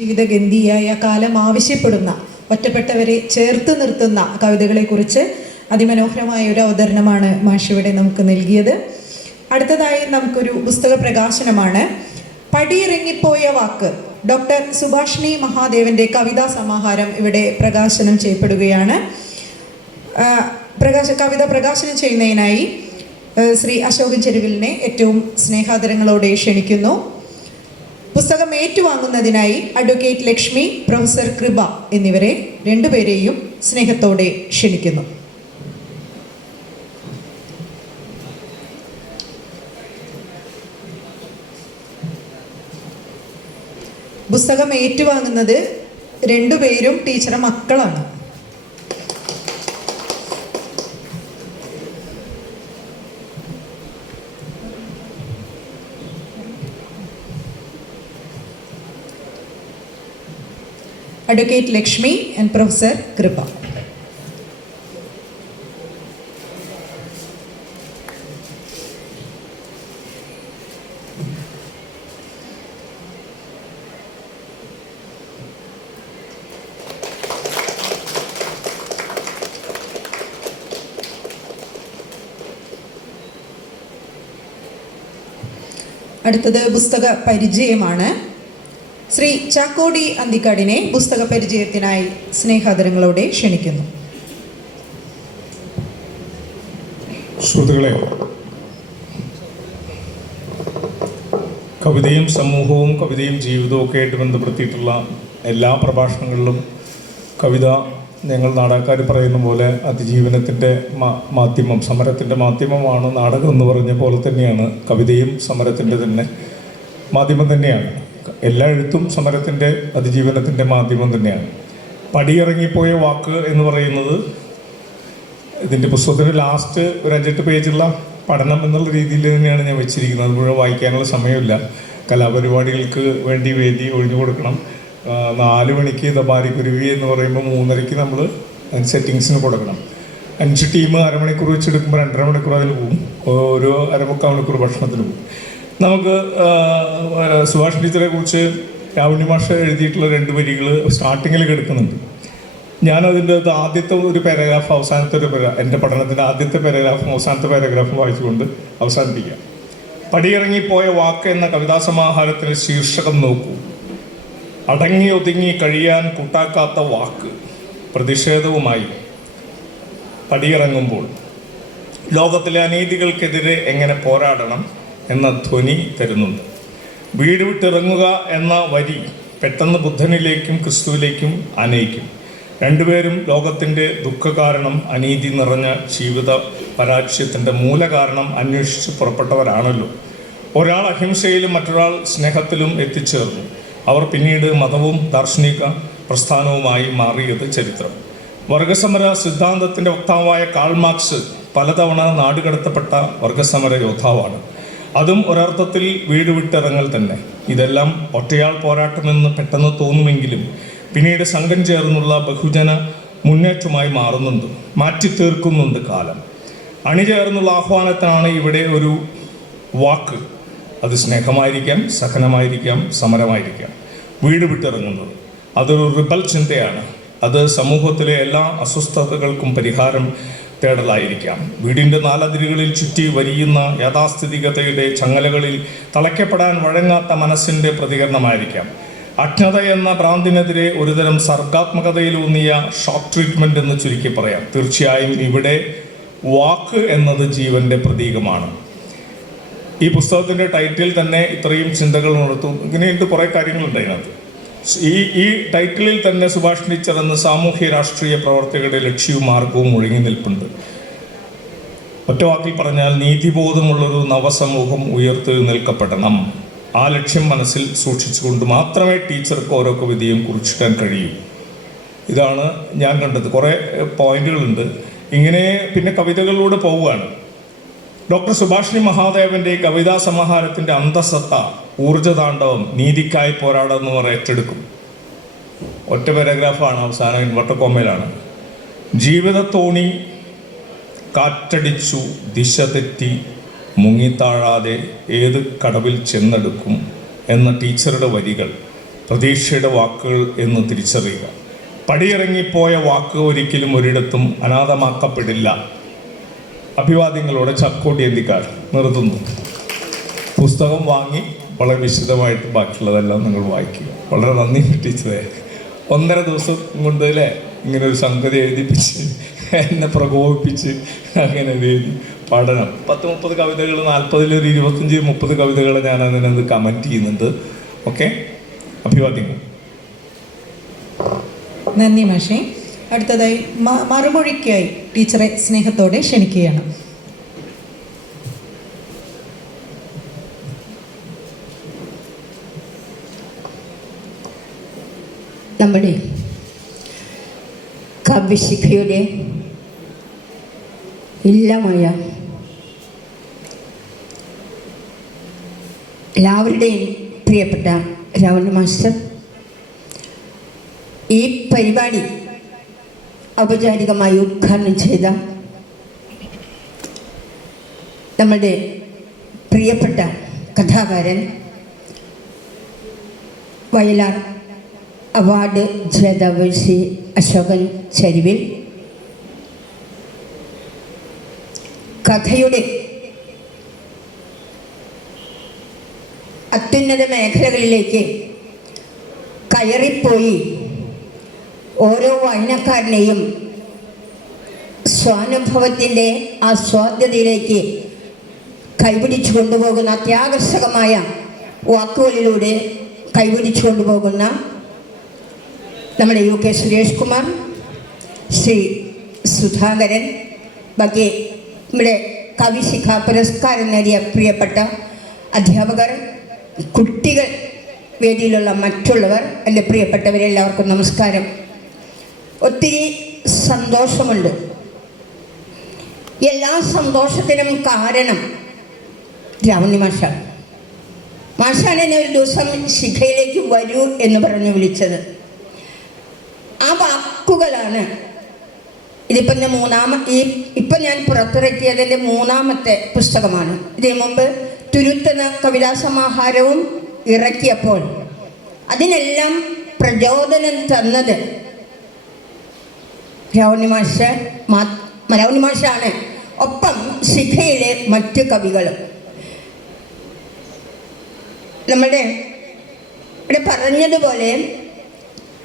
ജീവിതഗന്ധിയായ കാലം ആവശ്യപ്പെടുന്ന ഒറ്റപ്പെട്ടവരെ ചേർത്ത് നിർത്തുന്ന കവിതകളെക്കുറിച്ച് അതിമനോഹരമായ ഒരു അവതരണമാണ് മാഷിവിടെ നമുക്ക് നൽകിയത്. അടുത്തതായി നമുക്കൊരു പുസ്തക പ്രകാശനമാണ്. പടിയിറങ്ങിപ്പോയ വാക്ക് ഡോക്ടർ സുഭാഷിണി മഹാദേവന്റെ കവിതാ സമാഹാരം ഇവിടെ പ്രകാശനം ചെയ്യപ്പെടുകയാണ്. പ്രകാശ കവിത പ്രകാശനം ചെയ്യുന്നതിനായി ശ്രീ അശോകൻ ചെരുവിലിനെ ഏറ്റവും സ്നേഹാദരങ്ങളോടെ ക്ഷണിക്കുന്നു. പുസ്തകം ഏറ്റുവാങ്ങുന്നതിനായി അഡ്വക്കേറ്റ് ലക്ഷ്മി പ്രൊഫസർ കൃപ എന്നിവരെ രണ്ടുപേരെയും സ്നേഹത്തോടെ ക്ഷണിക്കുന്നു. പുസ്തകം ഏറ്റുവാങ്ങുന്നത് രണ്ടുപേരും ടീച്ചറെ മക്കളാണ്. അഡ്വക്കേറ്റ് ലക്ഷ്മി ആൻഡ് പ്രൊഫസർ കൃപ അടുത്തത് പുസ്തക പരിചയമാണ്. ശ്രീ ചാക്കോടി അന്തിക്കാടിനെ പുസ്തക പരിചയത്തിനായി സ്നേഹാദരങ്ങളോടെ ക്ഷണിക്കുന്നു. ശ്രുതികളെ കവിതയും സമൂഹവും കവിതയും ജീവിതവും ഒക്കെ ആയിട്ട് ബന്ധപ്പെടുത്തിയിട്ടുള്ള എല്ലാ പ്രഭാഷണങ്ങളിലും കവിത ഞങ്ങൾ നാടകക്കാർ പറയുന്ന പോലെ അതിജീവനത്തിന്റെ മാധ്യമം സമരത്തിന്റെ മാധ്യമമാണ് നാടകം എന്ന് പറഞ്ഞ പോലെ തന്നെയാണ് കവിതയും സമരത്തിന്റെ തന്നെ മാധ്യമം തന്നെയാണ്. എല്ലാ എഴുത്തും സമരത്തിന്റെ അതിജീവനത്തിന്റെ മാധ്യമം തന്നെയാണ്. പടിയിറങ്ങിപ്പോയ വാക്ക് എന്ന് പറയുന്നത് ഇതിന്റെ പുസ്തകത്തിന്റെ ലാസ്റ്റ് ഒരു അഞ്ചെട്ട് പേജുള്ള പഠനം എന്നുള്ള രീതിയിൽ തന്നെയാണ് ഞാൻ വെച്ചിരിക്കുന്നത്. അതുപോലെ വായിക്കാനുള്ള സമയമില്ല. കലാപരിപാടികൾക്ക് വേണ്ടി വേദി ഒഴിഞ്ഞു കൊടുക്കണം. നാല് മണിക്ക് ദബാരിക്കുരുവി എന്ന് പറയുമ്പോൾ മൂന്നരയ്ക്ക് നമ്മൾ സെറ്റിങ്സിന് കൊടുക്കണം. അഞ്ച് ടീം അരമണിക്കൂർ വെച്ചെടുക്കുമ്പോൾ രണ്ടര മണിക്കൂർ അതിൽ പോകും. ഓരോ അരമുക്കാൽ മണിക്കൂർ ഭക്ഷണത്തിന് പോകും. നമുക്ക് സുഭാഷ് ടീച്ചറെ കുറിച്ച് രാവണി മാഷ എഴുതിയിട്ടുള്ള രണ്ട് വരികൾ സ്റ്റാർട്ടിങ്ങിൽ കിടക്കുന്നുണ്ട്. ഞാനതിന്റെ അത് ആദ്യത്തെ ഒരു പാരഗ്രാഫ് അവസാനത്തെ ഒരു പാര എന്റെ പഠനത്തിന്റെ ആദ്യത്തെ പാരഗ്രാഫും അവസാനത്തെ പാരഗ്രാഫും വായിച്ചുകൊണ്ട് അവസാനിപ്പിക്കാം പടിയിറങ്ങിപ്പോയ വാക്ക് എന്ന കവിതാ സമാഹാരത്തിന് ശീർഷകം നോക്കൂ. അടങ്ങി ഒതുങ്ങി കഴിയാൻ കൂട്ടാക്കാത്ത വാക്ക് പ്രതിഷേധവുമായി. പടിയിറങ്ങുമ്പോൾ ലോകത്തിലെ അനീതികൾക്കെതിരെ എങ്ങനെ പോരാടണം? എന്ന ധ്വനി തരുന്നുണ്ട്. വീട് വിട്ടിറങ്ങുക എന്ന വരി പെട്ടെന്ന് ബുദ്ധനിലേക്കും ക്രിസ്തുവിലേക്കും അനയിക്കും രണ്ടുപേരും ലോകത്തിന്റെ ദുഃഖകാരണം അനീതി നിറഞ്ഞ ജീവിത പരാജയത്തിന്റെ മൂലകാരണം അന്വേഷിച്ച് പുറപ്പെട്ടവരാണല്ലോ. ഒരാൾ അഹിംസയിലും മറ്റൊരാൾ സ്നേഹത്തിലും എത്തിച്ചേർന്നു. അവർ പിന്നീട് മതവും ദാർശനിക പ്രസ്ഥാനവുമായി മാറിയത് ചരിത്രം. വർഗസമര സിദ്ധാന്തത്തിന്റെ വക്താവായ കാൾ മാർക്സ് പലതവണ നാടുകടത്തപ്പെട്ട വർഗസമര യോദ്ധാവാണ്. അതും ഒരർത്ഥത്തിൽ വീട് വിട്ടിറങ്ങൽ തന്നെ. ഇതെല്ലാം ഒറ്റയാൾ പോരാട്ടമെന്ന് പെട്ടെന്ന് തോന്നുമെങ്കിലും പിന്നീട് സംഘം ചേർന്നുള്ള ബഹുജന മുന്നേറ്റമായി മാറുന്നുണ്ട് മാറ്റി തീർക്കുന്നുണ്ട് കാലം അണിചേർന്നുള്ള ആഹ്വാനത്തിനാണ് ഇവിടെ ഒരു വാക്ക്. അത് സ്നേഹമായിരിക്കാം സഹനമായിരിക്കാം സമരമായിരിക്കാം. വീട് വിട്ടിറങ്ങുന്നത്. അതൊരു റിബൽ ചിന്തയാണ്. അത് സമൂഹത്തിലെ എല്ലാ അസ്വസ്ഥതകൾക്കും പരിഹാരം തേടലായിരിക്കാം. വീടിന്റെ നാലതിരുകളിൽ ചുറ്റി വരിയുന്ന യാഥാസ്ഥിതികതയുടെ ചങ്ങലകളിൽ തളയ്ക്കപ്പെടാൻ വഴങ്ങാത്ത മനസ്സിന്റെ പ്രതികരണമായിരിക്കാം. അജ്ഞത എന്ന ഭ്രാന്തിനെതിരെ ഒരുതരം സർഗാത്മകതയിലൂന്നിയ ഷോക്ക് ട്രീറ്റ്മെന്റ് എന്ന് ചുരുക്കി പറയാം. തീർച്ചയായും ഇവിടെ വാക്ക് എന്നത് ജീവന്റെ പ്രതീകമാണ്. ഈ പുസ്തകത്തിന്റെ ടൈറ്റിൽ തന്നെ ഇത്രയും ചിന്തകൾ നടത്തും ഇങ്ങനെയുണ്ട് കുറേ കാര്യങ്ങളുണ്ട് അതിനകത്ത്. ഈ ഈ ടൈറ്റിലിൽ തന്നെ സുഭാഷ് ടീച്ചർ എന്ന സാമൂഹ്യ രാഷ്ട്രീയ പ്രവർത്തകരുടെ ലക്ഷ്യവും മാർഗവും ഒഴുങ്ങി നിൽപ്പുണ്ട്. ഒറ്റ വാക്കിൽ പറഞ്ഞാൽ നീതിബോധമുള്ളൊരു നവസമൂഹം ഉയർത്തെഴുന്നേൽക്കപ്പെടണം ആ ലക്ഷ്യം മനസ്സിൽ സൂക്ഷിച്ചുകൊണ്ട് മാത്രമേ ടീച്ചർക്ക് ഓരോ കവിതയും കുറിച്ചിടാൻ കഴിയൂ. ഇതാണ് ഞാൻ കണ്ടത്. കുറേ പോയിന്റുകളുണ്ട്. ഇങ്ങനെ പിന്നെ കവിതകളിലൂടെ പോവുകയാണ്. ഡോക്ടർ സുഭാഷിണി മഹാദേവന്റെ കവിതാ സമാഹാരത്തിന്റെ അന്തസത്ത ഊർജതാണ്ഡവം നീതിക്കായി പോരാടുന്നവർ ഏറ്റെടുക്കും. ഒറ്റ പാരഗ്രാഫാണ് അവസാനം ഇൻവട്ടക്കോമയിലാണ് ജീവിതത്തോണി കാറ്റടിച്ചു ദിശ തെറ്റി മുങ്ങിത്താഴാതെ ഏത് കടവിൽ ചെന്നെടുക്കും എന്ന ടീച്ചറുടെ വരികൾ പ്രതീക്ഷയുടെ വാക്കുകൾ എന്ന് തിരിച്ചറിയുക. പടിയിറങ്ങിപ്പോയ വാക്ക് ഒരിക്കലും ഒരിടത്തും അനാഥമാക്കപ്പെടില്ല. അഭിവാദ്യങ്ങളോടെ ചക്കോട്ടിയന്തിക്കാർ നിർത്തുന്നു. പുസ്തകം വാങ്ങി വളരെ വിശദമായിട്ട് ബാക്കിയുള്ളതെല്ലാം നിങ്ങൾ വായിക്കുക. വളരെ നന്ദി ടീച്ചറെ. ഒന്നര ദിവസം കൊണ്ട് അല്ലേ ഇങ്ങനെ ഒരു സംഗതി എഴുതിപ്പിച്ച് എന്നെ പ്രകോപിപ്പിച്ച് അങ്ങനെ എഴുതി പഠനം. പത്ത് മുപ്പത് കവിതകൾ നാൽപ്പതിലൊരു ഇരുപത്തഞ്ച് മുപ്പത് കവിതകൾ ഞാൻ അതിനെ കമന്റ് ചെയ്യുന്നുണ്ട്. ഓക്കെ അഭിവാദ്യങ്ങൾ. നന്ദി മാഷേ. അടുത്തതായി മറുമൊഴിക്കായി ടീച്ചറെ സ്നേഹത്തോടെ ക്ഷണിക്കുകയാണ് നമ്മുടെ കാവ്യശിഖയുടെ ഇല്ലമയ എല്ലാവരുടെയും പ്രിയപ്പെട്ട രാവണ മാസ്റ്റർ ഈ പരിപാടി ഔപചാരികമായി ഉദ്ഘാടനം ചെയ്ത നമ്മുടെ പ്രിയപ്പെട്ട കഥാകാരൻ വയലാർ അവാർഡ് ജേതാവ് ശ്രീ അശോകൻ ചരിവിൽ. കഥയുടെ അത്യുന്നത മേഖലകളിലേക്ക് കയറിപ്പോയി ഓരോ വായനക്കാരനെയും സ്വാനുഭവത്തിന്റെ ആ സ്വാദ്യതയിലേക്ക് കൈപിടിച്ചു കൊണ്ടുപോകുന്ന അത്യാകർഷകമായ വാക്കുകളിലൂടെ കൈപിടിച്ചു കൊണ്ടുപോകുന്ന നമ്മുടെ യു കെ സുരേഷ് കുമാർ ശ്രീ സുധാകരൻ ബാക്കി നമ്മുടെ കവിശിഖ പുരസ്കാരം നേടിയ പ്രിയപ്പെട്ട അധ്യാപകർ കുട്ടികൾ വേദിയിലുള്ള മറ്റുള്ളവർ എന്റെ പ്രിയപ്പെട്ടവരെല്ലാവർക്കും നമസ്കാരം. ഒത്തിരി സന്തോഷമുണ്ട്. എല്ലാ സന്തോഷത്തിനും കാരണം രാവണി മാഷ മാഷാണ് എന്നെ ഒരു ദിവസം ശിഖയിലേക്ക് വരൂ എന്ന് പറഞ്ഞു വിളിച്ചത്. ആ വാക്കുകളാണ്. ഇതിപ്പം ഞാൻ മൂന്നാമ ഈ ഇപ്പം ഞാൻ പുറത്തിറക്കിയതിന്റെ മൂന്നാമത്തെ പുസ്തകമാണ്. ഇതിനു മുമ്പ് തുരുത്തന കവിതാസമാഹാരവും ഇറക്കിയപ്പോൾ അതിനെല്ലാം പ്രചോദനം തന്നത് രാവണി മാഷ് മാ രാവണി മാഷാണ്. ഒപ്പം ശിഖയിലെ മറ്റ് കവികളും. നമ്മുടെ ഇവിടെ പറഞ്ഞതുപോലെ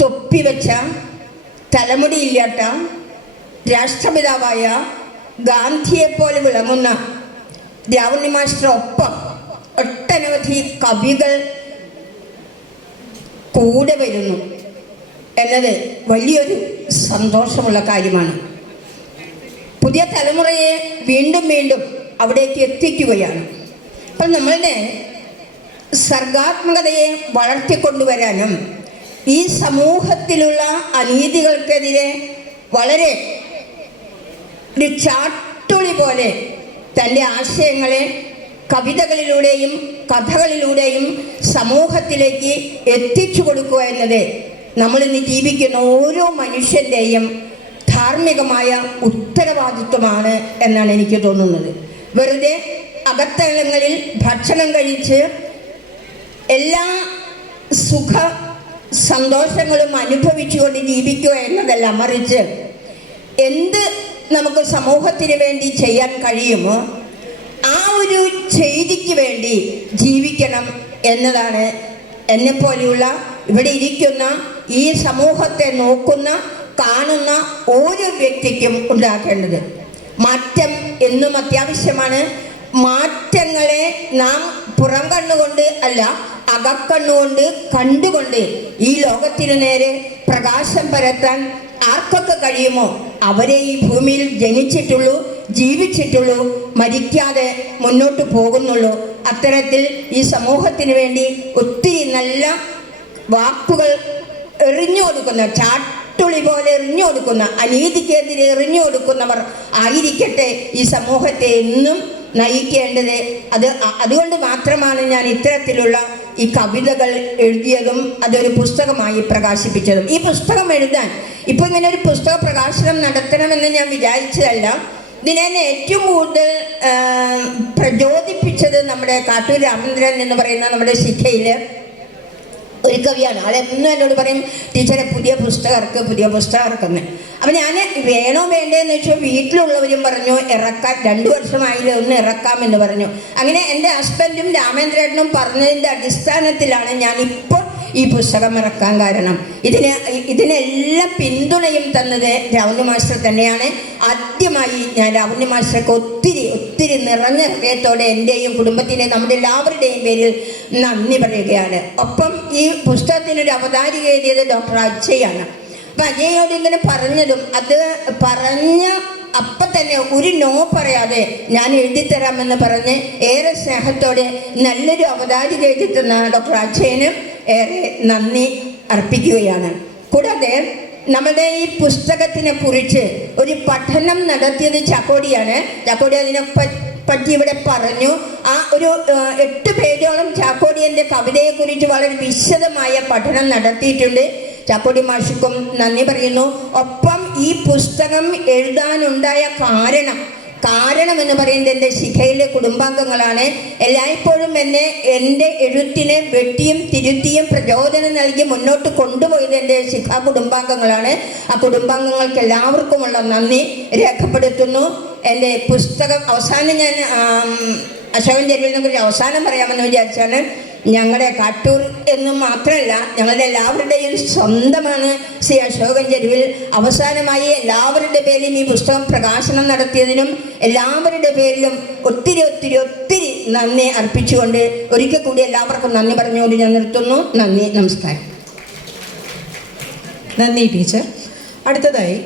തൊപ്പി വെച്ച തലമുടിയില്ലാത്ത രാഷ്ട്രപിതാവായ ഗാന്ധിയെപ്പോലെ വിളങ്ങുന്ന ദ്രാവണി മാസ്റ്ററൊപ്പം ഒട്ടനവധി കവികൾ കൂടെ വരുന്നു എന്നത് വലിയൊരു സന്തോഷമുള്ള കാര്യമാണ്. പുതിയ തലമുറയെ വീണ്ടും വീണ്ടും അവിടേക്ക് എത്തിക്കുകയാണ്. അപ്പം നമ്മളുടെ സർഗാത്മകതയെ വളർത്തിക്കൊണ്ടുവരാനും ഈ സമൂഹത്തിലുള്ള അനീതികൾക്കെതിരെ വളരെ ഒരു ചാട്ടുളി പോലെ തന്റെ ആശയങ്ങളെ കവിതകളിലൂടെയും കഥകളിലൂടെയും സമൂഹത്തിലേക്ക് എത്തിച്ചു കൊടുക്കുക എന്നത് നമ്മളിന്ന് ജീവിക്കുന്ന ഓരോ മനുഷ്യന്റെയും ധാർമ്മികമായ ഉത്തരവാദിത്വമാണ് എന്നാണ് എനിക്ക് തോന്നുന്നത്. വെറുതെ അകത്തലങ്ങളിൽ ഭക്ഷണം കഴിച്ച് എല്ലാ സുഖ സന്തോഷങ്ങളും അനുഭവിച്ചുകൊണ്ട് ജീവിക്കുക എന്നതല്ല മറിച്ച് എന്ത് നമുക്ക് സമൂഹത്തിന് വേണ്ടി ചെയ്യാൻ കഴിയുമോ ആ ഒരു ചെയ്തിക്ക് വേണ്ടി ജീവിക്കണം എന്നതാണ് എന്നെപ്പോലെയുള്ള ഇവിടെ ഇരിക്കുന്ന ഈ സമൂഹത്തെ നോക്കുന്ന കാണുന്ന ഓരോ വ്യക്തിക്കും ഉണ്ടാക്കേണ്ടത് മാറ്റം എന്നും അത്യാവശ്യമാണ്. മാറ്റങ്ങളെ നാം പുറം കണ്ണുകൊണ്ട് അല്ല അകക്കണ്ണുകൊണ്ട് കണ്ടുകൊണ്ട് ഈ ലോകത്തിനു നേരെ പ്രകാശം പരത്താൻ ആർക്കൊക്കെ കഴിയുമോ അവരെ ഈ ഭൂമിയിൽ ജനിച്ചിട്ടുള്ളൂ ജീവിച്ചിട്ടുള്ളൂ മരിക്കാതെ മുന്നോട്ട് പോകുന്നുള്ളൂ. അത്തരത്തിൽ ഈ സമൂഹത്തിന് വേണ്ടി ഒത്തിരി നല്ല വാക്കുകൾ എറിഞ്ഞു കൊടുക്കുന്ന ചാട്ടുളി പോലെ എറിഞ്ഞു കൊടുക്കുന്ന അനീതിക്കെതിരെ എറിഞ്ഞു കൊടുക്കുന്നവർ ആയിരിക്കട്ടെ ഈ സമൂഹത്തെ എന്നും നയിക്കേണ്ടത്. അത് അതുകൊണ്ട് മാത്രമാണ് ഞാൻ ഇത്തരത്തിലുള്ള ഈ കവിതകൾ എഴുതിയതും അതൊരു പുസ്തകമായി പ്രകാശിപ്പിച്ചതും. ഈ പുസ്തകം എഴുതാൻ ഇപ്പോൾ ഇങ്ങനെ ഒരു പുസ്തക പ്രകാശനം നടത്തണമെന്ന് ഞാൻ വിചാരിച്ചതല്ല. ഇതിനെ ഏറ്റവും കൂടുതൽ പ്രചോദിപ്പിച്ചത് നമ്മുടെ കാട്ടൂർ രാമചന്ദ്രൻ എന്ന് പറയുന്ന നമ്മുടെ ശിഖയിൽ ഒരു കവിയാണ്. അതെന്നും എന്നോട് പറയും ടീച്ചറെ പുതിയ പുസ്തകം പുതിയ പുസ്തകം ഇറക്കുന്നത് അപ്പം ഞാൻ വേണോ വേണ്ടേന്ന് വെച്ചാൽ വീട്ടിലുള്ളവരും പറഞ്ഞു ഇറക്കാൻ രണ്ട് വർഷമായില്ലേ ഒന്ന് ഇറക്കാമെന്ന് പറഞ്ഞു. അങ്ങനെ എന്റെ ഹസ്ബൻഡും രാമേന്ദ്രേട്ടനും പറഞ്ഞതിന്റെ അടിസ്ഥാനത്തിലാണ് ഞാൻ ഇപ്പോൾ ഈ പുസ്തകം ഇറക്കാൻ കാരണം. ഇതിന് ഇതിനെല്ലാം പിന്തുണയും തന്നത് രാവുണ്ണി മാസ്റ്റർ തന്നെയാണ്. ആദ്യമായി ഞാൻ രാവുണ്ണി മാസ്റ്റർക്ക് ഒത്തിരി ഒത്തിരി നിറഞ്ഞ ഹൃദയത്തോടെ എന്റെയും കുടുംബത്തിന്റെ നമ്മുടെ എല്ലാവരുടെയും പേരിൽ നന്ദി പറയുകയാണ്. ഒപ്പം ഈ പുസ്തകത്തിനൊരു അവതാരിക എഴുതിയത് ഡോക്ടർ അജയാണ്. അപ്പം അജയോട് ഇങ്ങനെ പറഞ്ഞതും അത് പറഞ്ഞ അപ്പം തന്നെ ഒരു നോ പറയാതെ ഞാൻ എഴുതിത്തരാമെന്ന് പറഞ്ഞ് ഏറെ സ്നേഹത്തോടെ നല്ലൊരു അവതാരിക എഴുതി തന്ന ഡോക്ടർ അജയനും ഏറെ നന്ദി അർപ്പിക്കുകയാണ്. കൂടാതെ നമ്മുടെ ഈ പുസ്തകത്തിനെ കുറിച്ച് ഒരു പഠനം നടത്തിയത് ചാക്കോടിയാണ് ചാക്കോടി അതിനെ പറ്റി ഇവിടെ പറഞ്ഞു. ആ ഒരു എട്ട് പേജോളം ചാക്കോടിയന്റെ കവിതയെക്കുറിച്ച് വളരെ വിശദമായ പഠനം നടത്തിയിട്ടുണ്ട്. ചാക്കോടി മാഷിക്കും നന്ദി പറയുന്നു. ഒപ്പം ഈ പുസ്തകം എഴുതാനുണ്ടായ കാരണം കാരണം എന്ന് പറയുന്നത് എന്റെ ശിഖയിലെ കുടുംബാംഗങ്ങളാണ്. എല്ലായ്പ്പോഴും എന്നെ എന്റെ എഴുത്തിനെ വെട്ടിയും തിരുത്തിയും പ്രചോദനം നൽകി മുന്നോട്ട് കൊണ്ടുപോയത് എന്റെ ശിഖ കുടുംബാംഗങ്ങളാണ്. ആ കുടുംബാംഗങ്ങൾക്ക് എല്ലാവർക്കുമുള്ള നന്ദി രേഖപ്പെടുത്തുന്നു. എന്റെ പുസ്തകം അവസാനം ഞാൻ അശോകൻ ചെരുവിനെ കുറിച്ച് അവസാനം പറയാമെന്ന് വിചാരിച്ചാണ് ഞങ്ങളുടെ കാട്ടൂർ എന്ന് മാത്രമല്ല ഞങ്ങളുടെ എല്ലാവരുടെയും സ്വന്തമാണ് ശ്രീ അശോകൻ ചെരുവിൽ അവസാനമായി എല്ലാവരുടെ പേരിലും ഈ പുസ്തകം പ്രകാശനം നടത്തിയതിനും എല്ലാവരുടെ പേരിലും ഒത്തിരി ഒത്തിരി ഒത്തിരി നന്ദി അർപ്പിച്ചുകൊണ്ട് ഒരിക്കൽ കൂടി എല്ലാവർക്കും നന്ദി പറഞ്ഞുകൊണ്ട് ഞാൻ നിർത്തുന്നു. നന്ദി നമസ്കാരം. നന്ദി ടീച്ചർ. അടുത്തതായി